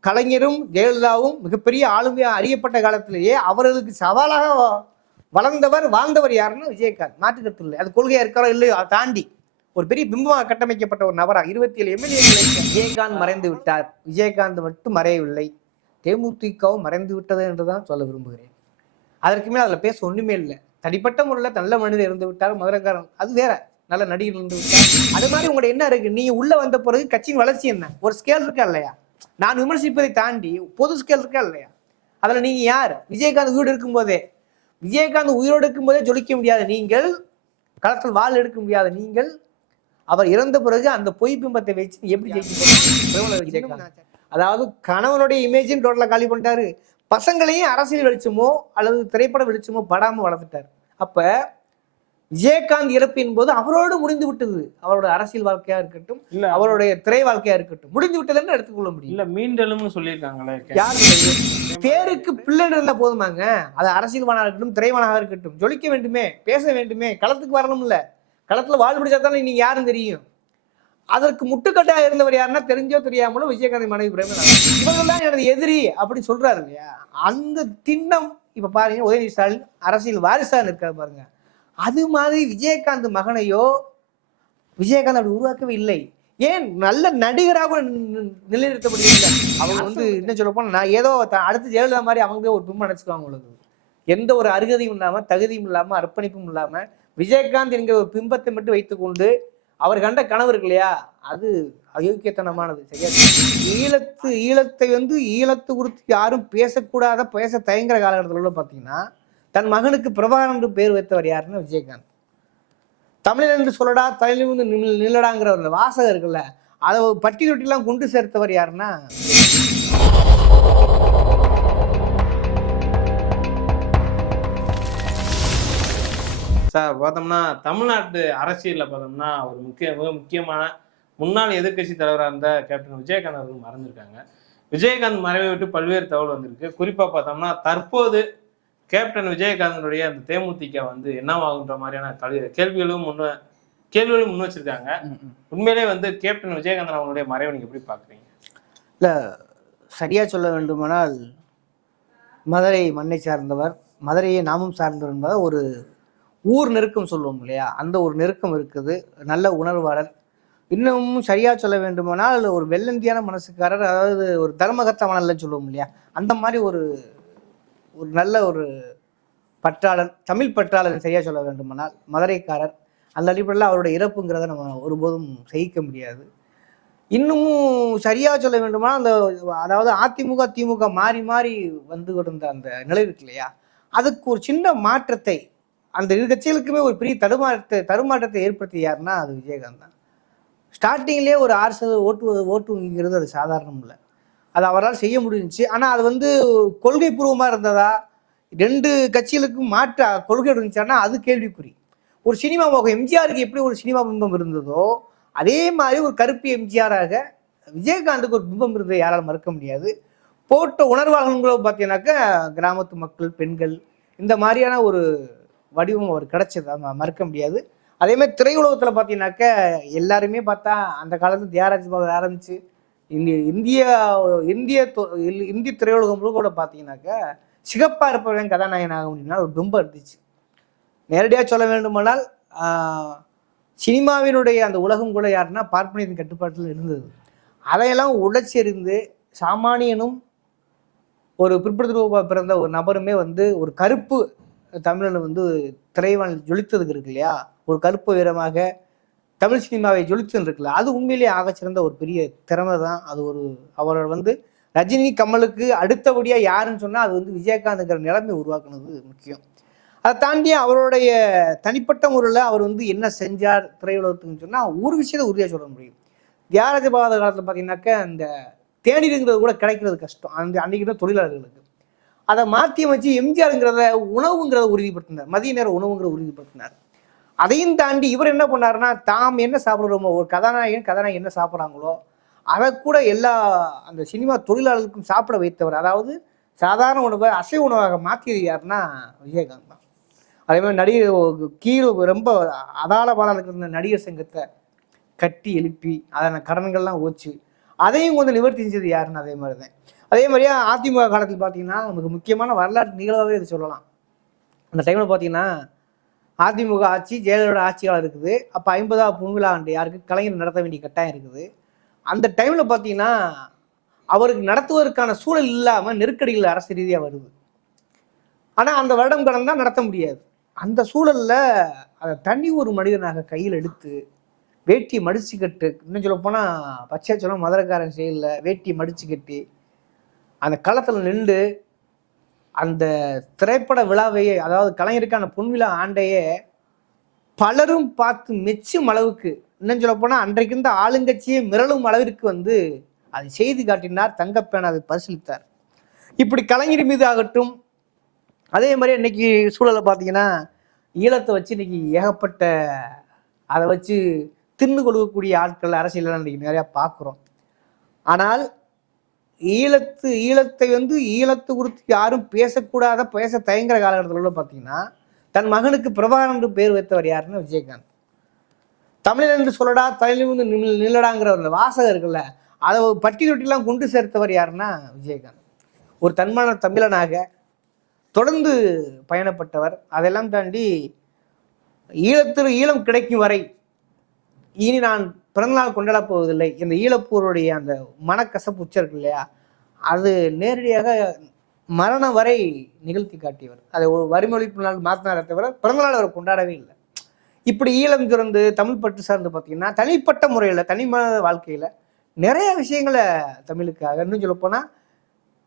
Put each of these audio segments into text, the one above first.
கலைஞரும் ஜெயலலிதாவும் மிகப்பெரிய ஆளுமையாக அறியப்பட்ட காலத்திலேயே அவர்களுக்கு சவாலாக வளர்ந்தவர் வாழ்ந்தவர் யாருன்னா விஜயகாந்த். மாற்றுக்கருத்து இல்லை. அது கொள்கையாக இருக்காரோ இல்லையோ அதை தாண்டி ஒரு பெரிய பிம்பமாக கட்டமைக்கப்பட்ட ஒரு நபராக இருபத்தி ஏழு எம்எல்ஏக்களை விஜயகாந்த் மறைந்து விட்டார். விஜயகாந்த் மட்டும் மறையவில்லை. தேமுதிகவும் மறைந்து விட்டது என்றுதான் சொல்ல விரும்புகிறேன். அதற்கு மேல் அதில் பேச ஒன்றுமே இல்லை. தனிப்பட்ட முறையில் நல்ல மனிதர் இருந்து விட்டார். மதுரக்காரன். அது வேற. நல்ல நடிகர் இருந்து விட்டார். அது மாதிரி உங்களோட என்ன இருக்கு? நீங்க உள்ள வந்த பிறகு கட்சியின் வளர்ச்சி என்ன? ஒரு ஸ்கேல் இருக்கா இல்லையா? நான் விமர்சிப்பதை தாண்டி பொது ஸ்கேல் இருக்கா இல்லையா? அதுல நீங்க யார்? விஜயகாந்த் உயிரோடு இருக்கும்போதே. விஜயகாந்த் உயிரோடு இருக்கும்போதே ஜொலிக்க முடியாது நீங்கள் களத்தில் வாள் எடுக்க முடியாத நீங்கள் அவர் இறந்த பிறகு அந்த பொய் பிம்பத்தை வச்சு எப்படி ஜெயிக்க அதாவது கணவனுடைய இமேஜும் டோட்டலாக காலி பண்ணிட்டாரு. பசங்களையும் அரசியல் வெளிச்சமோ அல்லது திரைப்பட வெளிச்சமோ படாம வளர்த்துட்டாரு. அப்ப விஜயகாந்த் இறப்பின் போது அவரோடு முடிந்து விட்டது. அவரோட அரசியல் வாழ்க்கையா இருக்கட்டும் இல்ல. அவருடைய திரை வாழ்க்கையா இருக்கட்டும். முடிந்து விட்டதுன்னு எடுத்துக்கொள்ள முடியும். இல்ல மீண்டலும்னு சொல்லியிருக்காங்களே யார்? பேருக்கு பிள்ளை இருந்தா போதுமாங்க. அது அரசியல்வானா இருக்கட்டும் திரைவானாக இருக்கட்டும். ஜொலிக்க வேண்டுமே பேச வேண்டுமே களத்துக்கு வரணும்ல களத்துல வாழ் பிடிச்சா தானே நீங்க யாரும் தெரியும். அதற்கு முட்டுக்கட்டா இருந்தவர் யாருன்னா தெரிஞ்சோ தெரியாமலோ விஜயகாந்த் மனைவி பிரேமலா இவர்கள் தான் எனது எதிரி அப்படின்னு சொல்றாரு இல்லையா? அந்த திண்ணம் இப்ப பாருங்க உதயநிதி ஸ்டாலின் அரசியல் வாரிசா இருக்காரு பாருங்க. அது மாதிரி விஜயகாந்த் மகனையோ விஜயகாந்த் அப்படி உருவாக்கவே இல்லை. ஏன்? நல்ல நடிகராக நிலைநிறுத்த முடியல அவங்க வந்து என்ன சொல்ல போனா நான் ஏதோ அடுத்து ஜெயலலிதா மாதிரி அவங்க ஒரு பிம்பம் நினைச்சுக்குவாங்க உங்களுக்கு எந்த ஒரு அருகதையும் இல்லாம தகுதியும் இல்லாம அர்ப்பணிப்பும் இல்லாம விஜயகாந்த் என்கிற ஒரு பிம்பத்தை மட்டும் வைத்துக்கொண்டு அவர் கண்ட கனவு இருக்கு இல்லையா? அது அயோக்கியத்தனமானது. சரியா? ஈழத்து ஈழத்தை வந்து ஈழத்து குறித்து யாரும் பேசக்கூடாத பேச தயங்குற காலகட்டத்தில் பார்த்தீங்கன்னா தன் மகனுக்கு பிரபாகரன் என்று பேர் வைத்தவர் யாருன்னா விஜயகாந்த். தமிழர் என்று சொல்லடா தலையில் வந்து நில் நில்லடாங்கிற ஒரு வாசகம் இருக்குல்ல அதை பட்டி தொட்டிலாம் கொண்டு சேர்த்தவர் யாருன்னா? சார் பார்த்தோம்னா தமிழ்நாட்டு அரசியலில் பார்த்தோம்னா ஒரு முக்கிய மிக முக்கியமான முன்னாள் எதிர்க்கட்சி தலைவராக இருந்த கேப்டன் விஜயகாந்த் அவர்கள் மறைஞ்சிருக்காங்க. விஜயகாந்த் மறைவை விட்டு பல்வேறு தகவல் வந்திருக்கு. குறிப்பாக பார்த்தோம்னா தற்போது கேப்டன் விஜயகாந்தனுடைய அந்த தேமுதிக வந்து என்னவாகுன்ற மாதிரியான கல் கேள்விகளும் முன்ன கேள்விகளும் முன் வச்சிருக்காங்க. உண்மையிலே வந்து கேப்டன் விஜயகாந்தன் அவங்களுடைய மறைவை நீங்க எப்படி பாக்குறீங்க இல்லை சரியா சொல்ல வேண்டுமானால் மதுரை மண்ணை சார்ந்தவர் மதுரையை நாமும் சார்ந்தவர் என்பதை ஒரு ஊர் நெருக்கம் சொல்லுவோம் இல்லையா? அந்த ஒரு நெருக்கம் இருக்குது. நல்ல உணர்வாளர். இன்னமும் சரியா சொல்ல வேண்டுமானால் ஒரு வெள்ளந்தியான மனசுக்காரர் அதாவது ஒரு தர்மகர்த்த மணல்ல சொல்லுவோம் இல்லையா? அந்த மாதிரி ஒரு ஒரு நல்ல ஒரு பற்றாளர் தமிழ் பற்றாளர் சரியா சொல்ல வேண்டுமானால் மதுரைக்காரர். அந்த அடிப்படையில் அவருடைய இறப்புங்கிறத நம்ம ஒருபோதும் சகிக்க முடியாது. இன்னமும் சரியாக சொல்ல வேண்டுமா அந்த அதாவது அதிமுக திமுக மாறி மாறி வந்து கொண்டிருந்த அந்த நிலை இருக்கு இல்லையா? அதுக்கு ஒரு சின்ன மாற்றத்தை அந்த இரு கட்சிகளுக்குமே ஒரு பெரிய தடுமாற்றத்தை தடுமாற்றத்தை ஏற்படுத்தி யாருன்னா அது விஜயகாந்த் தான். ஸ்டார்டிங்லேயே ஒரு ஆறு சதவீத ஓட்டு ஓட்டுங்கிறது அது சாதாரணம் இல்லை. அது அவரால் செய்ய முடிஞ்சிச்சு. ஆனால் அது வந்து கொள்கை பூர்வமாக இருந்ததா? ரெண்டு கட்சிகளுக்கும் மாற்ற கொள்கை இருந்துச்சானா அது கேள்விக்குறி. ஒரு சினிமா முகம் எம்ஜிஆருக்கு எப்படி ஒரு சினிமா பிம்பம் இருந்ததோ அதே மாதிரி ஒரு கருப்பு எம்ஜிஆராக விஜயகாந்துக்கு ஒரு பிம்பம் இருந்ததை யாரால் மறுக்க முடியாது. போட்ட உணர்வாளர்களோ பார்த்தீங்கன்னாக்கா கிராமத்து மக்கள் பெண்கள் இந்த மாதிரியான ஒரு வடிவம் அவர் கிடைச்சது அதை மறுக்க முடியாது. அதே மாதிரி திரையுலகத்தில் பார்த்தீங்கன்னாக்கா எல்லாருமே பார்த்தா அந்த காலத்தில் தியாகராஜ் பாபு ஆரம்பிச்சு இந்திய இந்திய இந்திய தொ- இந்திய திரையுலகம் கூட பார்த்தீங்கன்னாக்கா சிகப்பாக இருப்பவன் கதாநாயகனாக முடியும்னா ஒரு பிம்பம் இருந்துச்சு. நேரடியாக சொல்ல வேண்டுமானால் சினிமாவினுடைய அந்த உலகம் கூட யாருன்னா பார்ப்பனியின் கட்டுப்பாட்டில் இருந்தது. அதையெல்லாம் உடைச்செறிந்து சாமானியனும் ஒரு பிற்படுத்த பிறந்த ஒரு நபருமே வந்து ஒரு கருப்பு தமிழனை வந்து திரைவன் ஜொலித்ததுக்கு இருக்கு இல்லையா? ஒரு கருப்பு வீரமாக தமிழ் சினிமாவை ஜொலித்தது இருக்குல்ல அது உண்மையிலேயே ஆகச்சிறந்த ஒரு பெரிய திறமை தான். அது ஒரு அவரோட வந்து ரஜினி கமலுக்கு அடுத்தபடியாக யாருன்னு சொன்னால் அது வந்து விஜயகாந்த்ங்கிற நிலைமை உருவாக்குனது முக்கியம். அதை தாண்டி அவருடைய தனிப்பட்ட முறையில் அவர் வந்து என்ன செஞ்சார் திரையுலகத்துக்குன்னு சொன்னால் ஒரு விஷயத்தை உறுதியாக சொல்ல முடியும். தியாகராஜ பாத காலத்தில் பார்த்தீங்கன்னாக்கா அந்த தேநீருங்கிறது கூட கிடைக்கிறது கஷ்டம். அந்த அன்னைக்கு தான் தொழிலாளர்களுக்கு. அதை மாற்றி அமைச்சு எம்ஜிஆருங்கிறத உணவுங்கிறத உறுதிப்படுத்தினார். மதிய நேரம் உணவுங்கிறத உறுதிப்படுத்தினார். அதையும் தாண்டி இவர் என்ன பண்ணாருன்னா தாம் என்ன சாப்பிடுறோமோ ஒரு கதாநாயகன் கதாநாயகன் என்ன சாப்பிட்றாங்களோ அதை கூட எல்லா அந்த சினிமா தொழிலாளர்களுக்கும் சாப்பிட வைத்தவர். அதாவது சாதாரண உணவை அசைவ உணவாக மாற்றியது யாருன்னா விஜயகாந்த் தான். அதே மாதிரி நடிகர் கீழே ரொம்ப அதாள பாலாக இருக்கிற நடிகர் சங்கத்தை கட்டி எழுப்பி அதன கடன்கள்லாம் ஓச்சு அதையும் கொஞ்சம் நிவர்த்தி செஞ்சது யாருன்னு அதே மாதிரி தான். அதே மாதிரியா அதிமுக காலத்தில் பார்த்தீங்கன்னா நமக்கு முக்கியமான வரலாற்று நிகழ்வாகவே இது சொல்லலாம். அந்த டைமில் பார்த்தீங்கன்னா அதிமுக ஆட்சி ஜெயலலிதா ஆட்சியாளர் இருக்குது. அப்போ ஐம்பதாவது பொன்விழா ஆண்டு யாருக்கு? கலைஞர் நடத்த வேண்டிய கட்டாயம் இருக்குது. அந்த டைமில் பார்த்தீங்கன்னா அவருக்கு நடத்துவதற்கான சூழல் இல்லாமல் நெருக்கடிகள் அரசு ரீதியாக வருது. ஆனால் அந்த வருடம் கடந்தா நடத்த முடியாது. அந்த சூழலில் அதை தனி ஒரு மனிதனாக கையில் எடுத்து வேட்டியை மடிச்சு கட்டு இன்னும் சொல்ல போனால் பச்சை சொல்ல மதுரக்காரன் செயலில் வேட்டியை மடிச்சு கட்டி அந்த களத்தில் நின்று அந்த திரைப்பட விழாவையே அதாவது கலைஞருக்கான பொன்விழா ஆண்டையே பலரும் பார்த்து மெச்சும் அளவுக்கு இன்னும் சொல்ல போனால் அன்றைக்கு இருந்த ஆளுங்கட்சியே மிரளும் அளவிற்கு வந்து அதை செய்து காட்டினார் தங்கப்பேன் அதை பரிசீலித்தார். இப்படி கலைஞர் மீது ஆகட்டும் அதே மாதிரி இன்னைக்கு சூழலை பார்த்தீங்கன்னா ஈழத்தை வச்சு இன்னைக்கு ஏகப்பட்ட அதை வச்சு தின்னு கொடுக்கக்கூடிய ஆட்கள் அரசியலெல்லாம் இன்னைக்கு நிறையா பார்க்குறோம். ஆனால் ஈழத்து ஈழத்தை வந்து ஈழத்து குறித்து யாரும் பேசக்கூடாத பேச தயங்குற காலகட்டத்தில் பார்த்தீங்கன்னா தன் மகனுக்கு பிரபாகரன் என்று பேர் வைத்தவர் யாருன்னா விஜயகாந்த். தமிழன் என்று சொல்லடா தலையில் வந்து நில் நில்லடாங்கிற அந்த வாசகம் இருக்குல்ல அதை பட்டி தொட்டிலாம் கொண்டு சேர்த்தவர் யாருன்னா விஜயகாந்த். ஒரு தன்மான தமிழனாக தொடர்ந்து பயணப்பட்டவர். அதெல்லாம் தாண்டி ஈழத்தில் ஈழம் கிடைக்கும் வரை இனி நான் பிறந்தநாள் கொண்டாடப் போவதில்லை இந்த ஈழப்பூருடைய அந்த மனக்கசப்பு உச்சம் இருக்கு இல்லையா? அது நேரடியாக மரணம் வரை நிகழ்த்தி காட்டியவர். அதை ஒரு வரிமொழிப்பு நாள் மாற்றினாரே தவிர பிறந்தநாள் அவர் கொண்டாடவே இல்லை. இப்படி ஈழம் திறந்து தமிழ் பற்று சார்ந்து பார்த்தீங்கன்னா தனிப்பட்ட முறையில் தனிமன வாழ்க்கையில் நிறைய விஷயங்களை தமிழுக்காக இன்னும் சொல்லப்போனால்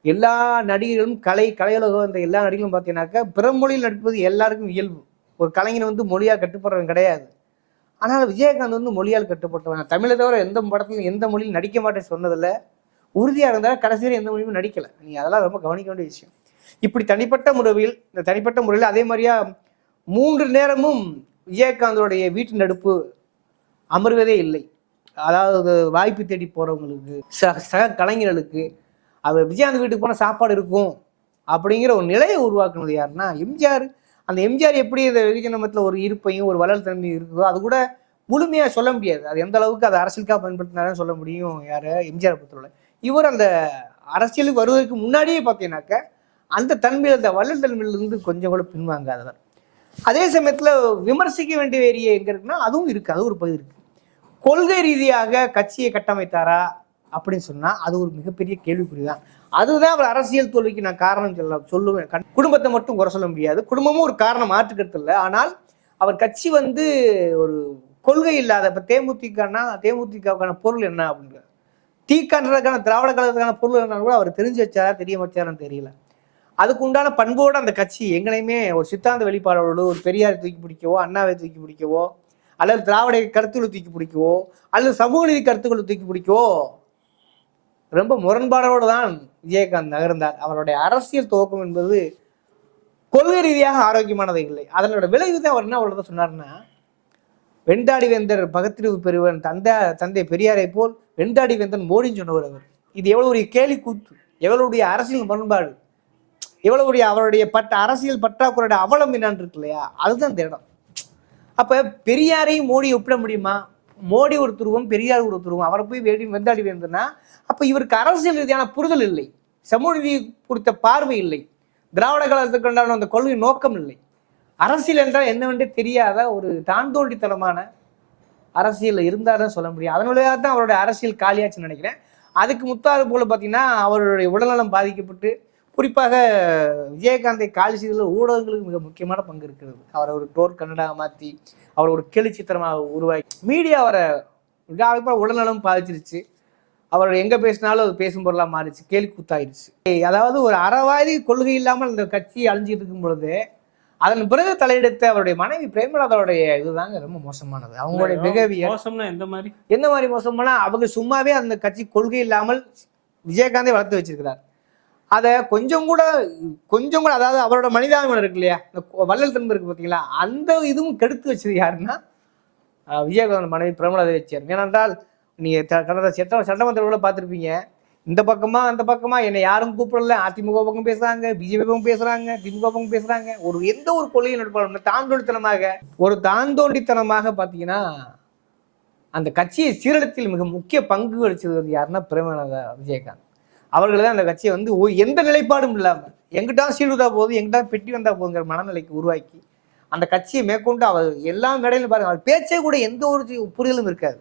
எல்லா நடிகர்களும் கலை கலையுலகம் இந்த எல்லா நடிகர்களும் பார்த்தீங்கன்னாக்கா பிற மொழியில் நடிப்பது எல்லாருக்கும் இயல்பு. ஒரு கலைஞன் வந்து மொழியாக கட்டுப்படுறவன் கிடையாது. ஆனால் விஜயகாந்த் வந்து மொழியால் கட்டுப்பட்டவன் தமிழை தவிர எந்த படத்துலையும் எந்த மொழியும் நடிக்க மாட்டேன் சொன்னதில்ல. உறுதியாக இருந்தால் கடைசி வரை எந்த மொழியும் நடிக்கலை. நீ அதெல்லாம் ரொம்ப கவனிக்க வேண்டிய விஷயம். இப்படி தனிப்பட்ட முறையில் இந்த தனிப்பட்ட முறையில் அதே மாதிரியா மூன்று நேரமும் விஜயகாந்தோடைய வீட்டு நடுப்பு அமர்வதே இல்லை. அதாவது வாய்ப்பு தேடி போறவங்களுக்கு சக சக கலைஞர்களுக்கு அவர் விஜயகாந்த் வீட்டுக்கு போனால் சாப்பாடு இருக்கும் அப்படிங்கிற ஒரு நிலையை உருவாக்குனது யாருன்னா எம்ஜிஆர். அந்த எம்ஜிஆர் எப்படி இந்த வெகுஜனமத்தில் ஒரு இருப்பையும் ஒரு வளர் தன்மையும் இருக்குதோ அது கூட முழுமையாக சொல்ல முடியாது. அது எந்த அளவுக்கு அதை அரசியலுக்காக பயன்படுத்தினாலும் சொல்ல முடியும் யார்? எம்ஜிஆர் பொறுத்தவரை. இவர் அந்த அரசியலுக்கு வருவதற்கு முன்னாடியே பார்த்தீங்கன்னாக்க அந்த தன்மையில் அந்த வள்ளல் தன்மையிலிருந்து கொஞ்சம் கூட பின்வாங்காதவர். அதே சமயத்தில் விமர்சிக்க வேண்டிய ஏரியா எங்கே இருக்குன்னா அதுவும் இருக்குது அது ஒரு பகுதி இருக்குது கொள்கை ரீதியாக கட்சியை கட்டமைத்தாரா அப்படின்னு சொன்னால் அது ஒரு மிகப்பெரிய கேள்விக்குறி தான் அதுதான் அவர் அரசியல் தோல்விக்கு நான் காரணம் சொல்ல சொல்லுவேன். குடும்பத்தை மட்டும் குறை சொல்ல முடியாது. குடும்பமும் ஒரு காரணம் மாற்றுக்கிறது இல்லை. ஆனால் அவர் கட்சி வந்து ஒரு கொள்கை இல்லாத இப்போ தேமுதிகனா தேமுதிகவுக்கான பொருள் என்ன அப்படின்ற தீக்கான்றதுக்கான திராவிட கழகத்துக்கான பொருள் என்னன்னு கூட அவர் தெரிஞ்சு வச்சாரா தெரிய வச்சாரான்னு தெரியல. அதுக்கு உண்டான பண்போடு அந்த கட்சி எங்களையுமே ஒரு சித்தாந்த வெளிப்பாடோடு ஒரு பெரியாரை தூக்கி பிடிக்கவோ அண்ணாவை தூக்கி பிடிக்கவோ அல்லது திராவிட கருத்துக்களை தூக்கி பிடிக்கவோ அல்லது சமூக நீதி கருத்துக்களை தூக்கி பிடிக்கவோ ரொம்ப முரண்பாடோடு தான் விஜயகாந்த் நகர்ந்தார். அவருடைய அரசியல் துவக்கம் என்பது கொள்கை ரீதியாக ஆரோக்கியமானது இல்லை. அதனோட விளைவு தான் அவர் என்ன அவ்வளோதான் சொன்னார்னா வெண்டாடி வேந்தர் பகத்திரிவு பெறுவன் தந்தை தந்தை பெரியாரை போல் வெண்டாடி வேந்தன் மோடின்னு சொன்னவர் அவர். இது எவ்வளவு கேலி கூத்து எவ்வளவுடைய அரசியல் முரண்பாடு எவ்வளவுடைய அவருடைய பட்ட அரசியல் பற்றாக்குறையோட அவலம் என்னன்னு இருக்கு இல்லையா? அதுதான் இந்த இடம். அப்போ பெரியாரையும் மோடி ஒப்பிட முடியுமா? மோடி ஒரு துருவம் பெரியார் ஒரு துருவம் அவரை போய் வேடி வெந்தாடி வேந்தனா அப்போ இவருக்கு அரசியல் ரீதியான புரிதல் இல்லை. சமூக குறித்த பார்வை இல்லை. திராவிட கழகத்துக்கு உண்டான அந்த கொள்கை நோக்கம் இல்லை. அரசியல் என்றால் என்னவென்றே தெரியாத ஒரு தாந்தோண்டித்தனமான அரசியலில் இருந்தால் தான் சொல்ல முடியும். அதனுடைய தான் அவருடைய அரசியல் காலியாச்சுன்னு நினைக்கிறேன். அதுக்கு முத்தாறு போல் பார்த்தீங்கன்னா அவருடைய உடல்நலம் பாதிக்கப்பட்டு குறிப்பாக விஜயகாந்தை காலி செய்ததில் ஊடகங்களுக்கு மிக முக்கியமான பங்கு இருக்கிறது. அவரை ஒரு டோர் கன்னடா மாற்றி அவர் ஒரு கேலி சித்திரமாக உருவாக்கி மீடியா அவரை இதாக உடல்நலம் பாதிச்சிருச்சு. அவர் எங்க பேசினாலும் அது பேசும் பொருளா மாறிச்சு கேலி கூத்தாயிருச்சு அதாவது ஒரு அறவாதி கொள்கை இல்லாமல் அந்த கட்சி அழிஞ்சிட்டு இருக்கும் பொழுது அதன் பிறகு தலையெடுத்த அவருடைய மனைவி பிரேமலதாவுடைய இதுதாங்க ரொம்ப மோசமானது. அவங்களுடைய பிஹேவியர் மோசம்னா எந்த மாதிரி? என்ன மாதிரி மோசம்னா அவங்க சும்மாவே அந்த கட்சி கொள்கை இல்லாமல் விஜயகாந்தே வளர்த்து வச்சிருக்கிறார். அதை கொஞ்சம் கூட கொஞ்சம் கூட அதாவது அவரோட மனிதாபிமானம் இருக்கு இல்லையா? இந்த வள்ளல் தன்மை இருக்கு பார்த்தீங்களா அந்த இதுவும் கெடுத்து வச்சது யாருன்னா விஜயகாந்த் மனைவி பிரேமலதா வச்சார் ஏனென்றால் நீங்கள் கடந்த சட்ட சட்டமன்ற கூட பார்த்துருப்பீங்க. இந்த பக்கமா அந்த பக்கமா என்னை யாரும் கூப்பிடல. அதிமுக பக்கம் பேசுறாங்க பிஜேபி பக்கம் பேசுறாங்க திமுக பக்கம் பேசுறாங்க. ஒரு எந்த ஒரு கொள்கையும் நடப்பாங்க தாந்தோண்டித்தனமாக ஒரு தாந்தோண்டித்தனமாக பார்த்தீங்கன்னா அந்த கட்சியை சீரழத்தில் மிக முக்கிய பங்கு வகிச்சது யாருன்னா பிரேமநாத விஜயகாந்த். அவர்கள் தான் அந்த கட்சியை வந்து எந்த நிலைப்பாடும் இல்லாமல் எங்கிட்டா சீடுதா போகுது எங்கிட்ட பெட்டி வந்தா போகுங்கிற மனநிலைக்கு உருவாக்கி அந்த கட்சியை மேற்கொண்டு அவர் எல்லா மேடையிலும் பாருங்க அவர் பேச்சே கூட எந்த ஒரு புரிதலும் இருக்காது.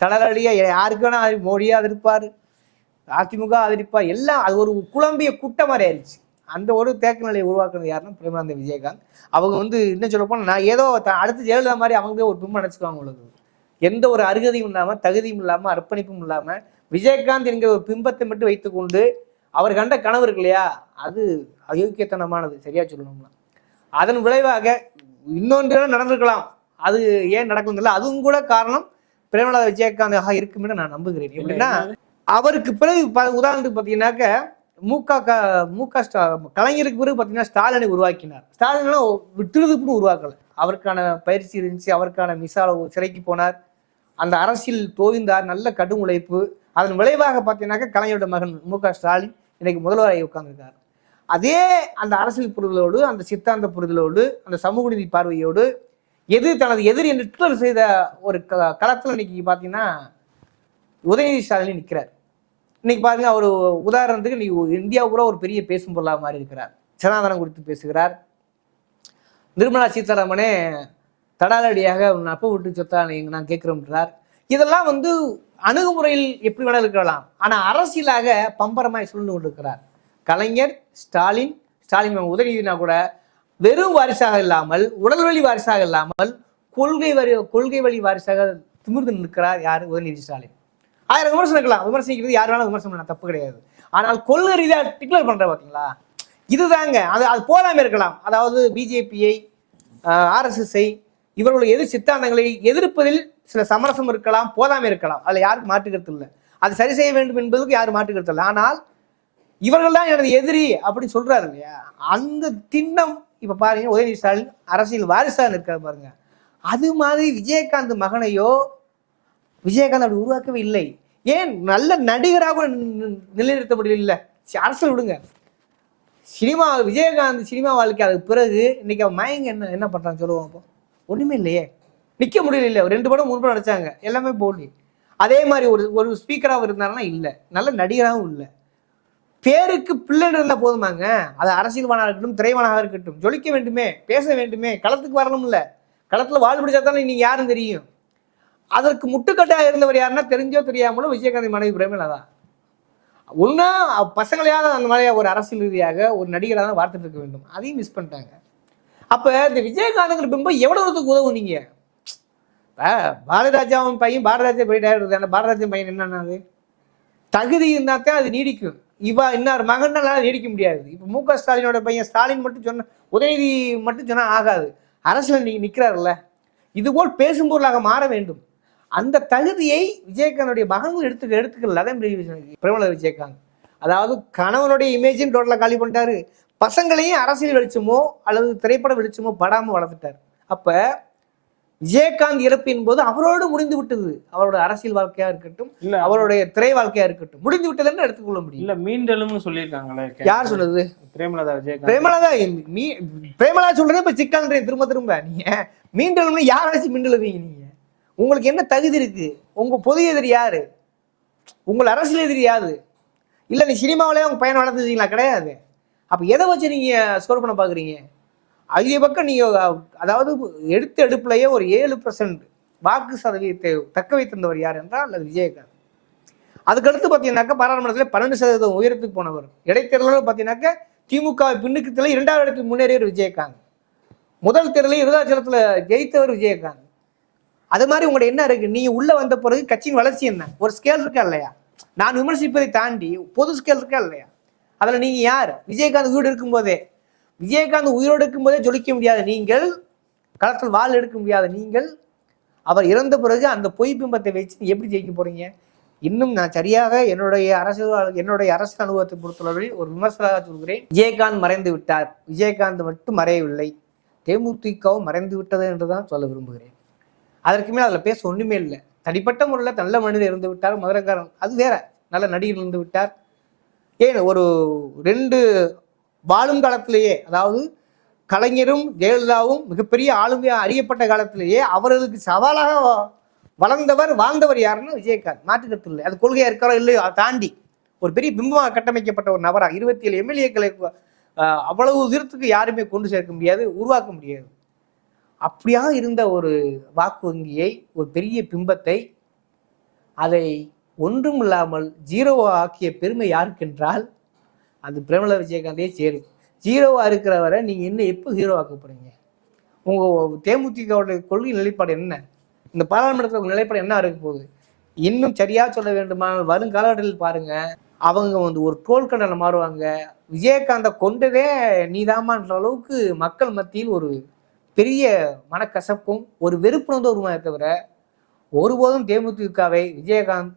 தளரடியா யாருக்கு வேணா அது மோடியா ஆதரிப்பார் அதிமுக ஆதரிப்பா எல்லாம் அது ஒரு குழம்பிய கூட்டம் மாதிரி ஆயிடுச்சு அந்த ஒரு தேக்க நிலையை உருவாக்குறது யாருன்னா பிரேமானந்த விஜயகாந்த். அவங்க வந்து என்ன சொல்ல நான் ஏதோ அடுத்து ஜெயலலிதா மாதிரி அவங்களே ஒரு பிம்பம் நினச்சிக்குவாங்க உங்களுக்கு எந்த ஒரு அருகதையும் இல்லாமல் தகுதியும் இல்லாமல் அர்ப்பணிப்பும் இல்லாமல் விஜயகாந்த் என்கிற ஒரு பிம்பத்தை மட்டும் வைத்துக்கொண்டு அவர் கண்ட கனவு இருக்கு இல்லையா? அது அயோக்கியத்தனமானது. சரியா சொல்லணும்னா. அதன் விளைவாக இன்னொன்று நடந்திருக்கலாம். அது ஏன் நடக்கல அதுவும் கூட காரணம் பிரேமலதா விஜயகாந்தாக இருக்கும் என்று நான் நம்புகிறேன். எப்படின்னா அவருக்கு பிறகு உதாரணத்துக்கு பார்த்தீங்கன்னாக்க முக க முக ஸ்டா கலைஞருக்கு பிறகு பார்த்தீங்கன்னா ஸ்டாலினை உருவாக்கினார். ஸ்டாலின்லாம் விட்டுறதுக்குன்னு உருவாக்கல. அவருக்கான பயிற்சி இருந்துச்சு. அவருக்கான மிசால சிறைக்கு போனார். அந்த அரசியல் தோய்ந்தார். நல்ல கடும் உழைப்பு. அதன் விளைவாக பார்த்தீங்கன்னாக்க கலைஞரோட மகன் மு க ஸ்டாலின் இன்னைக்கு முதல்வராகி உட்கார்ந்திருக்கார். அதே அந்த அரசியல் புரிதலோடு அந்த சித்தாந்த புரிதலோடு அந்த சமூக நீதி பார்வையோடு எது தனது எதிர் என்று ட்விட்டர் செய்த ஒரு க களத்தில் இன்னைக்கு பார்த்தீங்கன்னா உதயநிதி ஸ்டாலின் நிற்கிறார் இன்னைக்கு பாருங்க அவர் உதாரணத்துக்கு நீ இந்தியா பூரா ஒரு பெரிய பேசும் பொருளாக மாறி இருக்கிறார். சனாதனம் குறித்து பேசுகிறார். நிர்மலா சீதாராமனே தடாலடியாக நப்பு விட்டு சொத்தா நான் கேட்குறோம்ன்றார். இதெல்லாம் வந்து அணுகுமுறையில் எப்படி வேணாலும் இருக்கலாம். ஆனால் அரசியலாக பம்பரமாய் சூழ்ந்து கொண்டிருக்கிறார். கலைஞர் ஸ்டாலின் ஸ்டாலின் உதவினா கூட வெறும் வாரிசாக இல்லாமல் உடல் வழி வாரிசாக இல்லாமல் கொள்கை வரி கொள்கை வழி வாரிசாக திமிர்ந்து நிற்கிறார் யார்? உதயநிதி ஸ்டாலின். ஆயிரம் விமர்சனம் இருக்கலாம். விமர்சிக்கிறது யார் வேணாலும் விமர்சனம் பண்ண தப்பு கிடையாது. ஆனால் கொள்கை ரீதியாக டிக்ளேர் பண்ணுறேன் பார்த்தீங்களா இதுதாங்க. அது அது போகாமல் இருக்கலாம். அதாவது பிஜேபியை ஆர்எஸ்எஸ்ஐ இவர்களுடைய எதிர் சித்தாந்தங்களை எதிர்ப்பதில் சில சமரசம் இருக்கலாம் போதாமல் இருக்கலாம். அதில் யாருக்கும் மாற்றுக்கிறது இல்லை. அது சரி செய்ய வேண்டும் என்பதுக்கு யாரும் மாற்றுக்கிறது இல்லை. ஆனால் இவர்கள் தான் எனது எதிரி அப்படின்னு சொல்கிறாரு இல்லையா? அந்த திண்ணம் இப்போ பாருங்க உதயநிதி ஸ்டாலின் அரசியல் வாரிசாக இருக்காரு பாருங்க. அது மாதிரி விஜயகாந்த் மகனையோ விஜயகாந்த் அப்படி உருவாக்கவே இல்லை. ஏன்? நல்ல நடிகராக கூட நிலைநிறுத்த முடியல அரசியல் விடுங்க. சினிமா விஜயகாந்த் சினிமா வாழ்க்கை அதுக்கு பிறகு இன்னைக்கு அவன் மயங்க என்ன என்ன பண்ணுறான்னு சொல்லுவோம் அப்போ. ஒன்றுமே இல்லையே. நிற்க முடியல ஒரு ரெண்டு படம் மூணு படம் நடிச்சாங்க. எல்லாமே போலி. அதே மாதிரி ஒரு ஒரு ஸ்பீக்கராகவும் இருந்தாருன்னா இல்லை. நல்ல நடிகராகவும் இல்லை. பேருக்கு பிள்ளைன்னு இருந்தால் போதுமாங்க. அது அரசியல்வானாக இருக்கட்டும் திரைவானாக இருக்கட்டும். ஜொலிக்க வேண்டுமே பேச வேண்டுமே களத்துக்கு வரணும்ல களத்தில் வாழ் பிடிச்சா தானே நீங்கள் யாரும் தெரியும். அதற்கு முட்டுக்கட்டாக இருந்தவர் யாருன்னா தெரிஞ்சோ தெரியாமலோ விஜயகாந்தி மனைவி பிரேமலதா. ஒன்றா பசங்களையாவது அந்த மாதிரி ஒரு அரசியல் ரீதியாக ஒரு நடிகராக தான் வார்த்துட்டு இருக்க வேண்டும். அதையும் மிஸ் பண்ணிட்டாங்க. அப்போ இந்த விஜயகாந்துங்கிற பிம்பம் எவ்வளோ தூரத்துக்கு உதவும் நீங்கள் பாரதராஜாவும் பாரதிராஜாவின் பையன் பாரதிராஜா போயிட்டாரு அந்த பாரதராஜன் பையன் என்னன்னாது தகுதி இருந்தால் தான் அது நீடிக்கும். இவா இன்னொரு மகனால நீடிக்க முடியாது. இப்போ மு க ஸ்டாலினோட பையன் ஸ்டாலின் மட்டும் சொன்ன உதயநிதி மட்டும் சொன்னால் ஆகாது. அரசியல் நீங்கள் நிற்கிறாருல்ல இதுபோல் பேசும் பொருளாக மாற வேண்டும். அந்த தகுதியை விஜயகாந்தோடைய மகன்கள் எடுத்து எடுத்துக்கல. அதான் பிரபல விஜயகாந்த். அதாவது கணவனுடைய இமேஜையும் டோட்டலாக காலி பண்ணிட்டாரு. பசங்களையும் அரசியல் வெளிச்சமோ அல்லது திரைப்பட வெளிச்சமோ படாமல் வளர்த்துட்டார். அப்போ விஜயகாந்த் இறப்பின் போது அவரோடு முடிந்து விட்டது. அவரோட அரசியல் வாழ்க்கையா இருக்கட்டும் இல்ல அவருடைய திரை வாழ்க்கையா இருக்கட்டும். முடிந்து விட்டது என்று எடுத்துக்கொள்ள முடியும். இல்ல மீண்டெழும்னு சொல்லியிருக்காங்களே யார் சொன்னது? பிரேமலதா விஜயகாந்த். பிரேமலதா மீ பிரேமலா சொல்றதே இப்ப சிக்கல்ன்றேன் திரும்ப திரும்ப. நீங்க மீண்டெழும்னு யார் அழைச்சு மீண்டெழுவீங்க நீங்க? உங்களுக்கு என்ன தகுதி இருக்கு? உங்க பொது எதிரி யாரு? உங்கள் அரசியல் எதிரி யாரு? இல்ல நீ சினிமாவிலே உங்க பையனை வளர்த்துட்டீங்களா கிடையாது. அப்ப எதை வச்சு நீங்க ஸ்கோர் பண்ண பாக்குறீங்க? அதிக பக்கம் நீங்கள் அதாவது எடுத்த எடுப்புலயே ஒரு ஏழு பர்சன்ட் வாக்கு சதவீதத்தை தக்க வைத்திருந்தவர் யார் என்றால் அது விஜயகாந்த். அதுக்கடுத்து பார்த்தீங்கன்னாக்கா பாராளுமன்றத்தில் பன்னெண்டு சதவீதம் உயரத்துக்கு போனவர். இடைத்தேர்தலில் பார்த்தீங்கன்னாக்கா திமுக பின்னுக்கு இரண்டாவது இடத்துக்கு முன்னேறியவர் விஜயகாந்த். முதல் தேர்தலில் விருதாச்சலத்தில் ஜெயித்தவர் விஜயகாந்த். அது மாதிரி உங்களோட என்ன இருக்கு? நீ உள்ள வந்த பிறகு கட்சியின் வளர்ச்சி என்ன? ஒரு ஸ்கேல் இருக்கா இல்லையா? நான் விமர்சிப்பதை தாண்டி பொது ஸ்கேல் இருக்கா இல்லையா? அதில் நீங்கள் யார்? விஜயகாந்த் வீடு இருக்கும்போதே. விஜயகாந்த் உயிரோடு இருக்கும்போதே ஜொலிக்க முடியாத. நீங்கள் களத்தில் வாள் எடுக்க முடியாத. நீங்கள் அவர் இறந்த பிறகு அந்த பொய் பிம்பத்தை வச்சு எப்படி ஜெயிக்க போறீங்க? இன்னும் நான் சரியாக என்னுடைய அரசு என்னுடைய அரசு அனுபவத்தை பொறுத்தளவில் ஒரு விமர்சனாக சொல்கிறேன். விஜயகாந்த் மறைந்து விட்டார். விஜயகாந்த் மட்டும் மறையவில்லை. தேமுதிகவும் மறைந்து விட்டது என்றுதான் சொல்ல விரும்புகிறேன். அதற்கு மேல் அதில் பேச ஒண்ணுமே இல்லை. தனிப்பட்ட முறையில் நல்ல மனிதர் இருந்து விட்டார். மதுரக்காரன் அது வேற. நல்ல நடிகர் இருந்து விட்டார். ஏன் ஒரு ரெண்டு வாழும் காலத்திலேயே அதாவது கலைஞரும் ஜெயலலிதாவும் மிகப்பெரிய ஆளுமையாக அறியப்பட்ட காலத்திலேயே அவர்களுக்கு சவாலாக வளர்ந்தவர் வாழ்ந்தவர் யாருன்னா விஜயகாந்த். மாற்றுக்கருத்து இல்லை அது கொள்கையாக இருக்காரோ இல்லையோ அதை தாண்டி ஒரு பெரிய பிம்பமாக கட்டமைக்கப்பட்ட ஒரு நபராக இருபத்தி ஏழு எம்எல்ஏக்களை அவ்வளவு தூரத்துக்கு யாருமே கொண்டு சேர்க்க முடியாது உருவாக்க முடியாது. அப்படியா இருந்த ஒரு வாக்கு வங்கியை ஒரு பெரிய பிம்பத்தை அதை ஒன்றும் இல்லாமல் ஜீரோவா ஆக்கிய பெருமை யாருக்கென்றால் அது பிரேமலா விஜயகாந்தே சேரும் இருக்கிற இருக்கிறவரை நீங்கள் என்ன எப்போ ஹீரோவாக்க போகிறீங்க உங்கள் உங்க தேமுதிகவோட கொள்கை நிலைப்பாடு என்ன? இந்த பாராளுமன்றத்தில் உங்கள் நிலைப்பாடு என்ன இருக்க போகுது? இன்னும் சரியாக சொல்ல வேண்டுமானால் வரும் காலகட்டத்தில் பாருங்கள் அவங்க வந்து ஒரு டோல் மாறுவாங்க. விஜயகாந்தை கொண்டதே நீதாமான்ற அளவுக்கு மக்கள் மத்தியில் ஒரு பெரிய மனக்கசப்பும் ஒரு வெறுப்புணர்ந்து உருவாக தவிர ஒருபோதும் தேமுதிகவை விஜயகாந்த்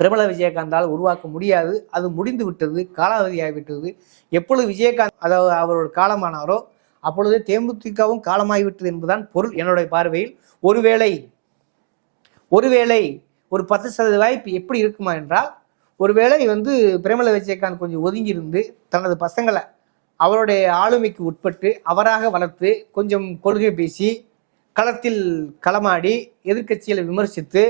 பிரபல விஜயகாந்தால் உருவாக்க முடியாது. அது முடிந்து விட்டது காலாவதியாகிவிட்டது எப்பொழுது விஜயகாந்த் அதாவது அவரோட காலமானாரோ அப்பொழுது தேமுதிகவும் காலமாகிவிட்டது என்பதுதான் பொருள் என்னுடைய பார்வையில். ஒருவேளை ஒருவேளை ஒரு பத்து சதவீத வாய்ப்பு எப்படி இருக்குமா என்றால் ஒருவேளை வந்து பிரேமல விஜயகாந்த் கொஞ்சம் ஒதுங்கி இருந்து தனது பசங்களை அவருடைய ஆளுமைக்கு உட்பட்டு அவராக வளர்த்து கொஞ்சம் கொள்கை பேசி களத்தில் களமாடி எதிர்க்கட்சிகளை விமர்சித்து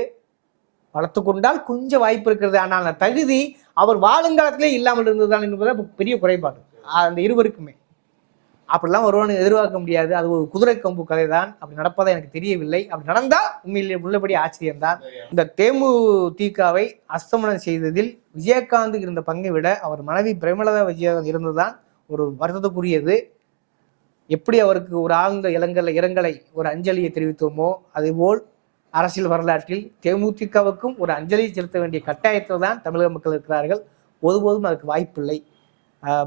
வளர்த்து கொண்டால் கொஞ்சம் வாய்ப்பு இருக்கிறது. ஆனால் அந்த தகுதி அவர் வாழுங்காலத்திலே இல்லாமல் இருந்ததுதான் என்பது பெரிய குறைபாடு. அந்த இருவருக்குமே. அப்படிலாம் ஒருவனை எதிர்பார்க்க முடியாது. அது ஒரு குதிரை கம்பு கதை தான் அப்படி நடப்பதா எனக்கு தெரியவில்லை. அப்படி நடந்தால் உண்மையிலே உள்ளபடி ஆச்சரியம்தான் இந்த தேமு தீகாவை அஸ்தமனம் செய்ததில் விஜயகாந்துக்கு இருந்த பங்கை விட அவர் மனைவி பிரேமலதா விஜயகாந்த் இருந்ததுதான் ஒரு வருத்தத்துக்குரியது. எப்படி அவருக்கு ஒரு ஆழ்ந்த இளங்கலை இரங்கலை ஒரு அஞ்சலியை தெரிவித்தோமோ அதேபோல் அரசியல் வரலாற்றில் தேமுதிகவுக்கும் ஒரு அஞ்சலி செலுத்த வேண்டிய கட்டாயத்தில் தான் தமிழக மக்கள் இருக்கிறார்கள். ஒருபோதும் அதுக்கு வாய்ப்பில்லை.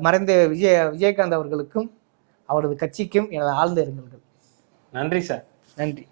மறைந்த விஜய விஜயகாந்த் அவர்களுக்கும் அவரது கட்சிக்கும் எனது ஆழ்ந்த இரங்கல்கள். நன்றி சார். நன்றி.